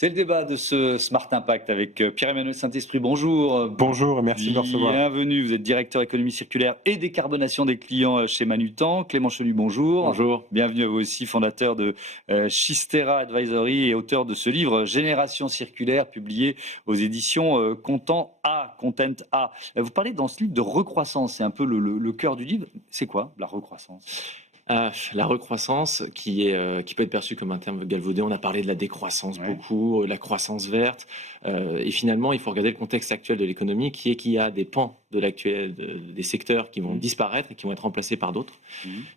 C'est le débat de ce Smart Impact avec Pierre-Emmanuel Saint-Esprit. Bonjour. Bonjour et merci de me recevoir. Bienvenue. Vous êtes directeur économie circulaire et décarbonation des clients chez Manutan. Clément Chenu, bonjour. Bonjour. Bienvenue à vous aussi, fondateur de Schistera Advisory et auteur de ce livre Génération circulaire, publié aux éditions Content A. Vous parlez dans ce livre de recroissance. C'est un peu le cœur du livre. C'est quoi la recroissance ? La recroissance qui peut être perçue comme un terme galvaudé, on a parlé de la décroissance beaucoup, la croissance verte, et finalement il faut regarder le contexte actuel de l'économie qui est qu'il y a des pans des secteurs qui vont disparaître et qui vont être remplacés par d'autres.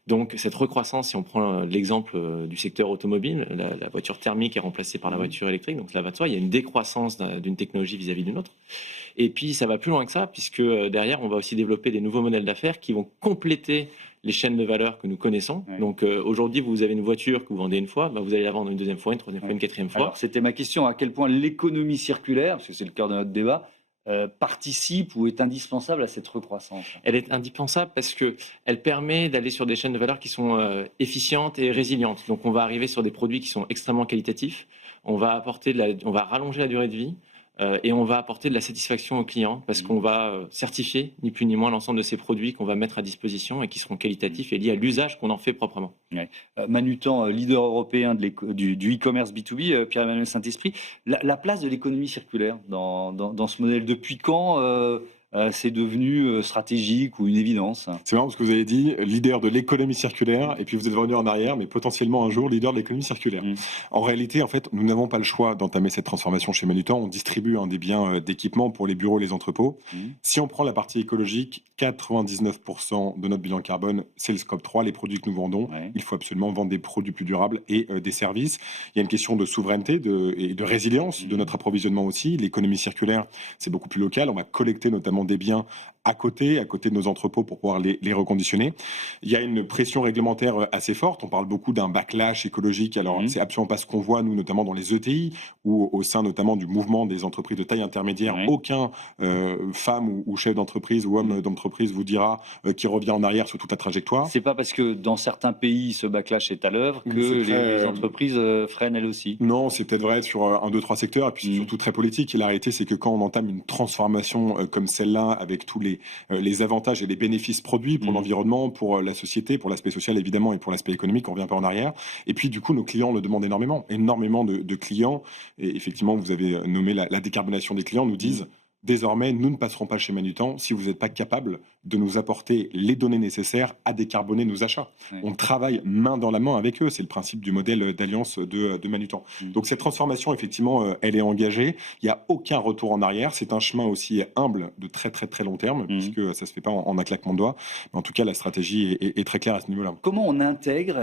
Donc cette recroissance, si on prend l'exemple du secteur automobile, la voiture thermique est remplacée par la voiture électrique, donc cela va de soi, il y a une décroissance d'une technologie vis-à-vis d'une autre. Et puis ça va plus loin que ça, puisque derrière on va aussi développer des nouveaux modèles d'affaires qui vont compléter les chaînes de valeur que nous connaissons. Donc aujourd'hui, vous avez une voiture que vous vendez une fois, vous allez la vendre une deuxième fois, une troisième fois, une quatrième fois. Alors, c'était ma question, à quel point l'économie circulaire, parce que c'est le cœur de notre débat, participe ou est indispensable à cette recroissance? Elle est indispensable parce qu'elle permet d'aller sur des chaînes de valeur qui sont efficientes et résilientes. Donc on va arriver sur des produits qui sont extrêmement qualitatifs, on va rallonger la durée de vie, et on va apporter de la satisfaction aux clients parce qu'on va certifier ni plus ni moins l'ensemble de ces produits qu'on va mettre à disposition et qui seront qualitatifs et liés à l'usage qu'on en fait proprement. Manutan, leader européen du e-commerce B2B, Pierre-Emmanuel Saint-Esprit, la place de l'économie circulaire dans ce modèle, depuis quand c'est devenu stratégique ou une évidence? C'est marrant parce que vous avez dit leader de l'économie circulaire et puis vous êtes revenu en arrière, mais potentiellement un jour leader de l'économie circulaire. En réalité, en fait, nous n'avons pas le choix d'entamer cette transformation chez Manutan. On distribue des biens d'équipement pour les bureaux et les entrepôts. Si on prend la partie écologique, 99% de notre bilan carbone, c'est le scope 3, les produits que nous vendons. Il faut absolument vendre des produits plus durables et des services. Il y a une question de souveraineté et de résilience de notre approvisionnement aussi. L'économie circulaire, c'est beaucoup plus local. On va collecter notamment des biens à côté de nos entrepôts pour pouvoir les reconditionner. Il y a une pression réglementaire assez forte. On parle beaucoup d'un backlash écologique. Alors, c'est absolument pas ce qu'on voit, nous, notamment dans les ETI ou au sein notamment du mouvement des entreprises de taille intermédiaire. Aucun femme ou chef d'entreprise ou homme d'entreprise vous dira qu'il revient en arrière sur toute la trajectoire. C'est pas parce que dans certains pays, ce backlash est à l'œuvre que les entreprises freinent elles aussi. Non, c'est peut-être vrai sur 1, 2, 3 secteurs, et puis c'est surtout très politique. Et la réalité, c'est que quand on entame une transformation comme celle-là, avec tous les avantages et les bénéfices produits pour l'environnement, pour la société, pour l'aspect social évidemment et pour l'aspect économique, on revient pas en arrière. Et puis du coup, nos clients le demandent énormément de clients. Et effectivement, vous avez nommé la décarbonation des clients, nous disent désormais, nous ne passerons pas chez Manutan si vous n'êtes pas capable de nous apporter les données nécessaires à décarboner nos achats. On travaille main dans la main avec eux. C'est le principe du modèle d'alliance de Manutan. Donc cette transformation, effectivement, elle est engagée. Il n'y a aucun retour en arrière. C'est un chemin aussi humble de très très très long terme, puisque ça ne se fait pas en un claquement de doigts. Mais en tout cas, la stratégie est très claire à ce niveau-là. Comment on intègre,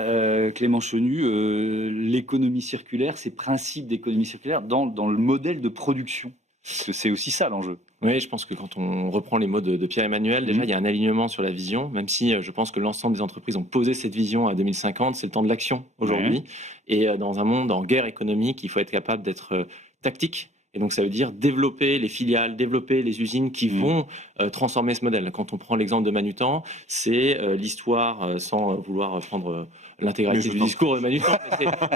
Clément Chenu, l'économie circulaire, ces principes d'économie circulaire dans le modèle de production? Parce que c'est aussi ça l'enjeu. Oui, je pense que quand on reprend les mots de Pierre-Emmanuel, déjà il y a un alignement sur la vision, même si je pense que l'ensemble des entreprises ont posé cette vision à 2050, c'est le temps de l'action aujourd'hui. Et dans un monde en guerre économique, il faut être capable d'être tactique. Et donc ça veut dire développer les filiales, développer les usines qui vont transformer ce modèle. Quand on prend l'exemple de Manutan, c'est l'histoire, sans vouloir prendre l'intégralité du discours de Manutan,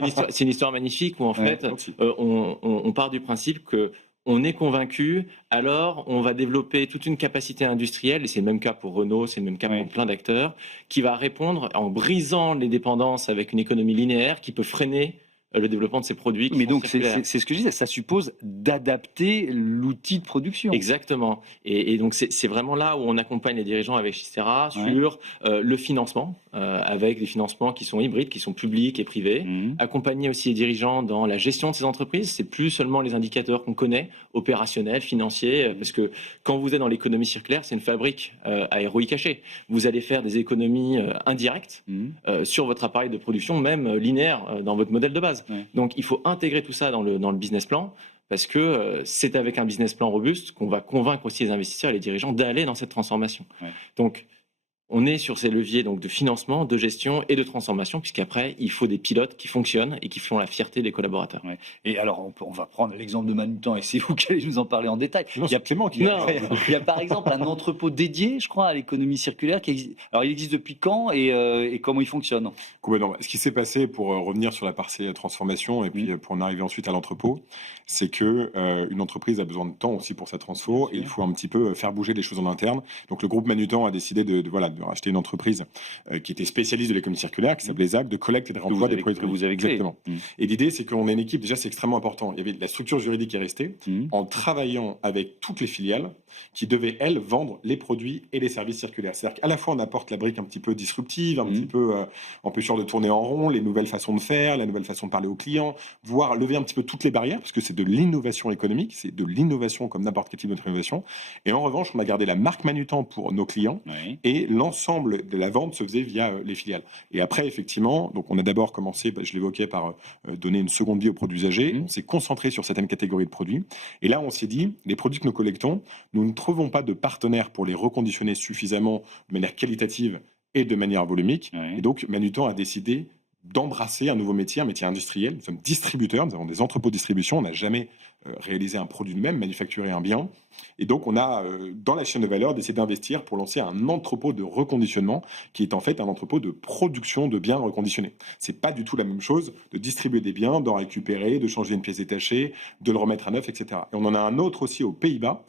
mais c'est une histoire magnifique où en fait on part du principe que on est convaincu, alors on va développer toute une capacité industrielle, et c'est le même cas pour Renault, c'est le même cas pour plein d'acteurs, qui va répondre en brisant les dépendances avec une économie linéaire qui peut freiner le développement de ces produits. Mais donc c'est ce que je disais, ça suppose d'adapter l'outil de production. Exactement. Et donc c'est vraiment là où on accompagne les dirigeants avec Schistera sur le financement, avec des financements qui sont hybrides, qui sont publics et privés. Accompagner aussi les dirigeants dans la gestion de ces entreprises. C'est plus seulement les indicateurs qu'on connaît, opérationnels, financiers, parce que quand vous êtes dans l'économie circulaire, c'est une fabrique à ROI caché. Vous allez faire des économies indirectes sur votre appareil de production, même linéaire dans votre modèle de base. Donc il faut intégrer tout ça dans le business plan, parce que c'est avec un business plan robuste qu'on va convaincre aussi les investisseurs et les dirigeants d'aller dans cette transformation. Donc on est sur ces leviers donc de financement, de gestion et de transformation, puisqu'après, il faut des pilotes qui fonctionnent et qui font la fierté des collaborateurs. Ouais. Et alors, on va prendre l'exemple de Manutan, et c'est vous qui allez nous en parler en détail. Non, c'est Clément qui Il y a par exemple un entrepôt dédié, je crois, à l'économie circulaire. Alors, il existe depuis quand et comment il fonctionne? Complètement. Ce qui s'est passé, pour revenir sur la partie transformation et puis pour en arriver ensuite à l'entrepôt, c'est que une entreprise a besoin de temps aussi pour sa transfo et il faut un petit peu faire bouger les choses en interne. Donc le groupe Manutan a décidé de racheter une entreprise qui était spécialiste de l'économie circulaire, qui s'appelait ZAC, de collecte et de renvoi des produits. Que vous avez créé. Exactement. Et l'idée, c'est qu'on ait une équipe, déjà c'est extrêmement important. Il y avait la structure juridique qui est restée, en travaillant avec toutes les filiales qui devaient, elles, vendre les produits et les services circulaires. C'est-à-dire qu'à la fois on apporte la brique un petit peu disruptive, un petit peu empêcheur de tourner en rond, les nouvelles façons de faire, la nouvelle façon de parler aux clients, voire lever un petit peu toutes les barrières, parce que c'est de l'innovation économique, c'est de l'innovation comme n'importe quel type d'autre innovation. Et en revanche, on a gardé la marque Manutan pour nos clients, et l'ensemble de la vente se faisait via les filiales. Et après, effectivement, donc on a d'abord commencé, je l'évoquais, par donner une seconde vie aux produits usagés. On s'est concentré sur certaines catégories de produits. Et là, on s'est dit, les produits que nous collectons, nous ne trouvons pas de partenaires pour les reconditionner suffisamment de manière qualitative et de manière volumique. Et donc, Manutan a décidé d'embrasser un nouveau métier, un métier industriel. Nous sommes distributeurs, nous avons des entrepôts de distribution, on n'a jamais réalisé un produit nous-mêmes, manufacturer un bien. Et donc, on a, dans la chaîne de valeur, décidé d'investir pour lancer un entrepôt de reconditionnement qui est en fait un entrepôt de production de biens reconditionnés. C'est pas du tout la même chose de distribuer des biens, d'en récupérer, de changer une pièce détachée, de le remettre à neuf, etc. Et on en a un autre aussi aux Pays-Bas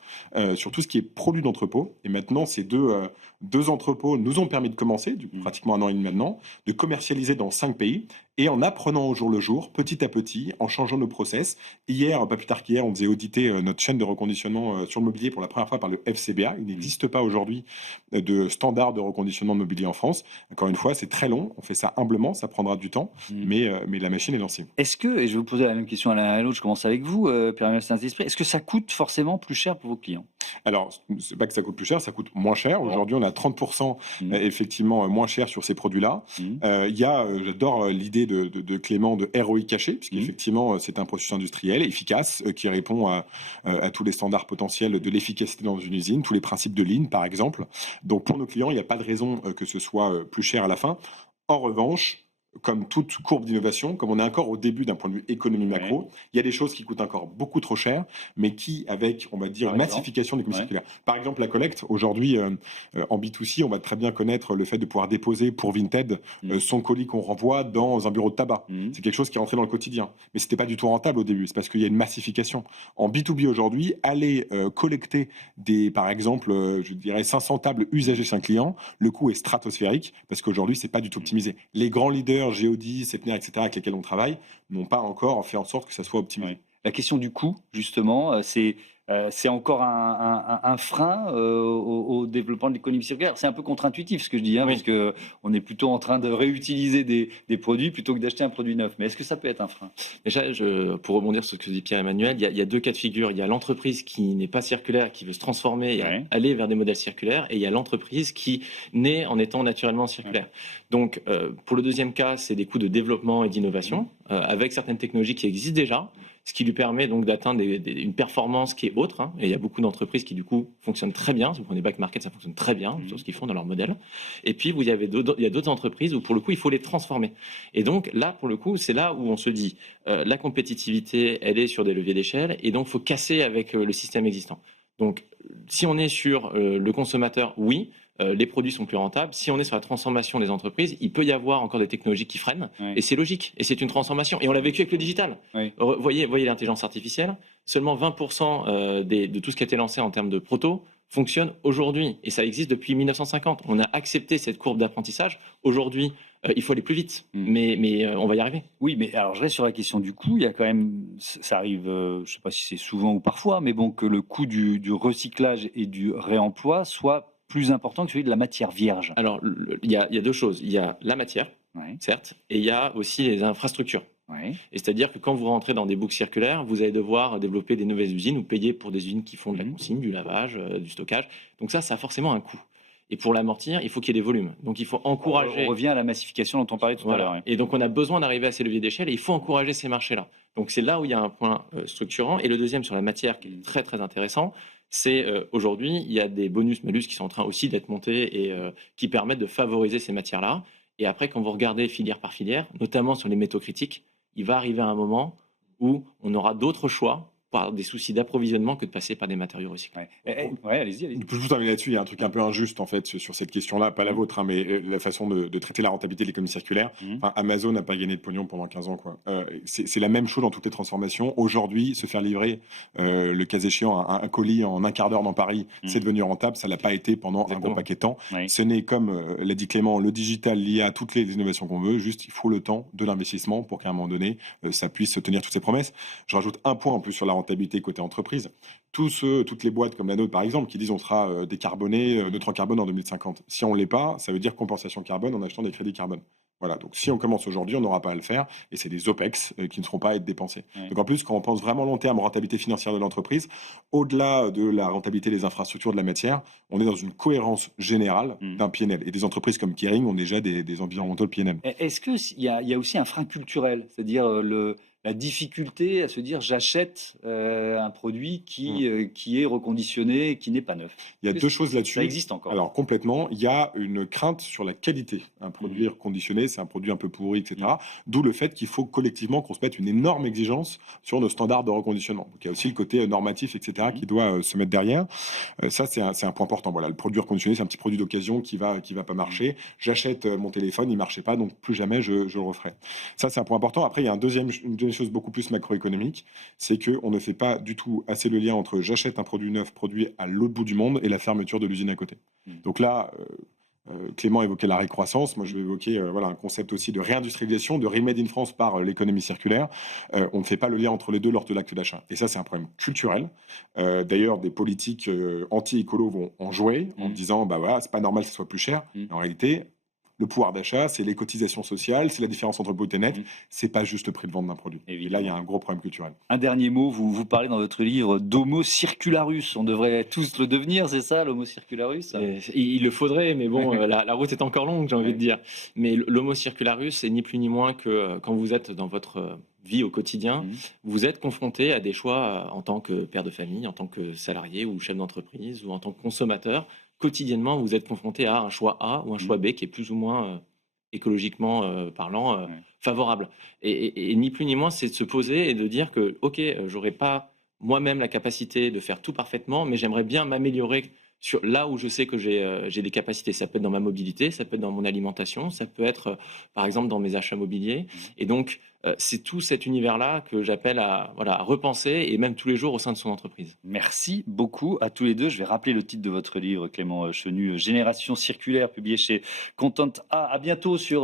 sur tout ce qui est produit d'entrepôt. Et maintenant, ces deux entrepôts nous ont permis de commencer, pratiquement 1 an et demi maintenant, de commercialiser dans 5 pays et en apprenant au jour le jour, petit à petit, en changeant nos process. Hier, pas plus tard qu'hier, on faisait auditer notre chaîne de reconditionnement sur le mobilier pour la première fois par le FCBA. Il n'existe pas aujourd'hui de standard de reconditionnement de mobilier en France. Encore une fois, c'est très long, on fait ça humblement, ça prendra du temps, mais la machine est lancée. Est-ce que, et je vais vous poser la même question à l'un et à l'autre, je commence avec vous, Pierre-Emmanuel Saint-Esprit, est-ce que ça coûte forcément plus cher pour vos clients? Alors, c'est pas que ça coûte plus cher, ça coûte moins cher. Aujourd'hui, on a 30% effectivement moins cher sur ces produits-là. J'adore l'idée de Clément de ROI caché, puisqu'effectivement, c'est un processus industriel efficace qui répond à tous les standards potentiels de l'efficacité dans une usine, tous les principes de Lean, par exemple. Donc, pour nos clients, il n'y a pas de raison que ce soit plus cher à la fin. En revanche, comme toute courbe d'innovation, comme on est encore au début d'un point de vue économie macro, il y a des choses qui coûtent encore beaucoup trop cher, mais qui, avec, on va dire, une massification de l'économie circulaire. Par exemple, la collecte, aujourd'hui, en B2C, on va très bien connaître le fait de pouvoir déposer pour Vinted son colis qu'on renvoie dans un bureau de tabac. C'est quelque chose qui est rentré dans le quotidien. Mais ce n'était pas du tout rentable au début, c'est parce qu'il y a une massification. En B2B aujourd'hui, aller collecter par exemple, je dirais 500 tables usagées chez un client, le coût est stratosphérique, parce qu'aujourd'hui, c'est pas du tout optimisé. Les grands leaders Geodis, Sepner, etc., avec lesquels on travaille, n'ont pas encore fait en sorte que ça soit optimisé. La question du coût, justement, c'est encore un frein au développement de l'économie circulaire. C'est un peu contre-intuitif ce que je dis, parce qu'on est plutôt en train de réutiliser des produits plutôt que d'acheter un produit neuf. Mais est-ce que ça peut être un frein? Déjà, pour rebondir sur ce que dit Pierre-Emmanuel, il y a 2 cas de figure. Il y a l'entreprise qui n'est pas circulaire, qui veut se transformer et aller vers des modèles circulaires, et il y a l'entreprise qui naît en étant naturellement circulaire. Donc, pour le deuxième cas, c'est des coûts de développement et d'innovation, avec certaines technologies qui existent déjà, ce qui lui permet donc d'atteindre une performance qui est autre. Et il y a beaucoup d'entreprises qui, du coup, fonctionnent très bien. Si vous prenez Back Market, ça fonctionne très bien sur ce qu'ils font dans leur modèle. Et puis, il y a d'autres entreprises où, pour le coup, il faut les transformer. Et donc, là, pour le coup, c'est là où on se dit, la compétitivité, elle est sur des leviers d'échelle, et donc, il faut casser avec le système existant. Donc, si on est sur le consommateur, oui, les produits sont plus rentables. Si on est sur la transformation des entreprises, il peut y avoir encore des technologies qui freinent, et c'est logique, et c'est une transformation. Et on l'a vécu avec le digital. Voyez l'intelligence artificielle, seulement 20% de tout ce qui a été lancé en termes de proto fonctionne aujourd'hui, et ça existe depuis 1950. On a accepté cette courbe d'apprentissage. Aujourd'hui, il faut aller plus vite, mais on va y arriver. Oui, mais alors je reste sur la question du coût. Il y a quand même, ça arrive, je ne sais pas si c'est souvent ou parfois, mais bon, que le coût du recyclage et du réemploi soit plus important que celui de la matière vierge. Alors, il y a 2 choses. Il y a la matière, certes, et il y a aussi les infrastructures. Et c'est-à-dire que quand vous rentrez dans des boucles circulaires, vous allez devoir développer des nouvelles usines ou payer pour des usines qui font de la consigne, du lavage, du stockage. Donc ça a forcément un coût. Et pour l'amortir, il faut qu'il y ait des volumes. Donc il faut encourager... On revient à la massification dont on parlait tout à l'heure. Et donc on a besoin d'arriver à ces leviers d'échelle, et il faut encourager ces marchés-là. Donc c'est là où il y a un point structurant. Et le deuxième sur la matière qui est très très intéressant, c'est aujourd'hui, il y a des bonus-malus qui sont en train aussi d'être montés et qui permettent de favoriser ces matières-là. Et après, quand vous regardez filière par filière, notamment sur les métaux critiques, il va arriver un moment où on aura d'autres choix par des soucis d'approvisionnement que de passer par des matériaux recyclés. Ouais, allez-y. Je peux juste terminer là-dessus. Il y a un truc un peu injuste en fait sur cette question-là, pas la vôtre, hein, mais la façon de traiter la rentabilité de l'économie circulaire. Enfin, Amazon n'a pas gagné de pognon pendant 15 ans, quoi. C'est la même chose dans toutes les transformations. Aujourd'hui, se faire livrer le cas échéant un colis en un quart d'heure dans Paris, c'est devenu rentable. Ça l'a pas été pendant un gros paquet de temps. Oui. Ce n'est, comme l'a dit Clément, le digital, l'IA, toutes les innovations qu'on veut. Juste, il faut le temps de l'investissement pour qu'à un moment donné, ça puisse tenir toutes ses promesses. Je rajoute un point en plus sur la rentabilité côté entreprise. Toutes les boîtes comme la nôtre, par exemple, qui disent on sera décarboné, neutre en carbone en 2050. Si on ne l'est pas, ça veut dire compensation carbone en achetant des crédits carbone. Voilà, donc si on commence aujourd'hui, on n'aura pas à le faire, et c'est des OPEX qui ne seront pas à être dépensés. Oui. Donc en plus, quand on pense vraiment long terme rentabilité financière de l'entreprise, au-delà de la rentabilité des infrastructures de la matière, on est dans une cohérence générale d'un PNL. Et des entreprises comme Kering ont déjà des environnementaux PNL. Est-ce qu'il y a aussi un frein culturel, c'est-à-dire la difficulté à se dire j'achète un produit qui est reconditionné, qui n'est pas neuf? Il y a deux choses là-dessus. Ça existe encore. Alors complètement, il y a une crainte sur la qualité. Un produit reconditionné, c'est un produit un peu pourri, etc. D'où le fait qu'il faut collectivement qu'on se mette une énorme exigence sur nos standards de reconditionnement. Donc il y a aussi le côté normatif, etc. qui doit se mettre derrière. Ça, c'est un point important. Voilà, le produit reconditionné, c'est un petit produit d'occasion qui va pas marcher. J'achète mon téléphone, il marchait pas, donc plus jamais je le referai. Ça, c'est un point important. Après, il y a une deuxième chose beaucoup plus macroéconomique, c'est qu'on ne fait pas du tout assez le lien entre j'achète un produit neuf produit à l'autre bout du monde et la fermeture de l'usine à côté. Donc là, Clément évoquait la récroissance. Moi, je vais évoquer un concept aussi de réindustrialisation, de remade in France par l'économie circulaire. On ne fait pas le lien entre les deux lors de l'acte d'achat. Et ça, c'est un problème culturel. D'ailleurs, des politiques anti-écolo vont en jouer en disant bah voilà, c'est pas normal que ce soit plus cher. En réalité, le pouvoir d'achat, c'est les cotisations sociales, c'est la différence entre brut et net. C'est pas juste le prix de vente d'un produit. Et là, il y a un gros problème culturel. Un dernier mot, vous parlez dans votre livre d'homo circularus. On devrait tous le devenir, c'est ça, l'homo circularus? Il le faudrait, mais bon, la route est encore longue, j'ai envie de dire. Mais l'homo circularus, c'est ni plus ni moins que quand vous êtes dans votre vie au quotidien, vous êtes confronté à des choix en tant que père de famille, en tant que salarié ou chef d'entreprise ou en tant que consommateur. Quotidiennement, vous êtes confronté à un choix A ou un choix B qui est plus ou moins écologiquement parlant favorable. Et ni plus ni moins, c'est de se poser et de dire que, ok, j'aurais pas moi-même la capacité de faire tout parfaitement, mais j'aimerais bien m'améliorer sur là où je sais que j'ai des capacités. Ça peut être dans ma mobilité, ça peut être dans mon alimentation, ça peut être par exemple dans mes achats mobiliers. Et donc, c'est tout cet univers-là que j'appelle à repenser et même tous les jours au sein de son entreprise. Merci beaucoup à tous les deux. Je vais rappeler le titre de votre livre, Clément Chenu, Génération circulaire, publié chez Content A. À bientôt sur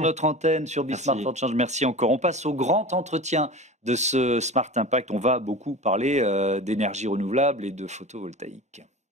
notre antenne, sur Bismart for Change. Merci encore. On passe au grand entretien de ce Smart Impact. On va beaucoup parler d'énergie renouvelable et de photovoltaïque.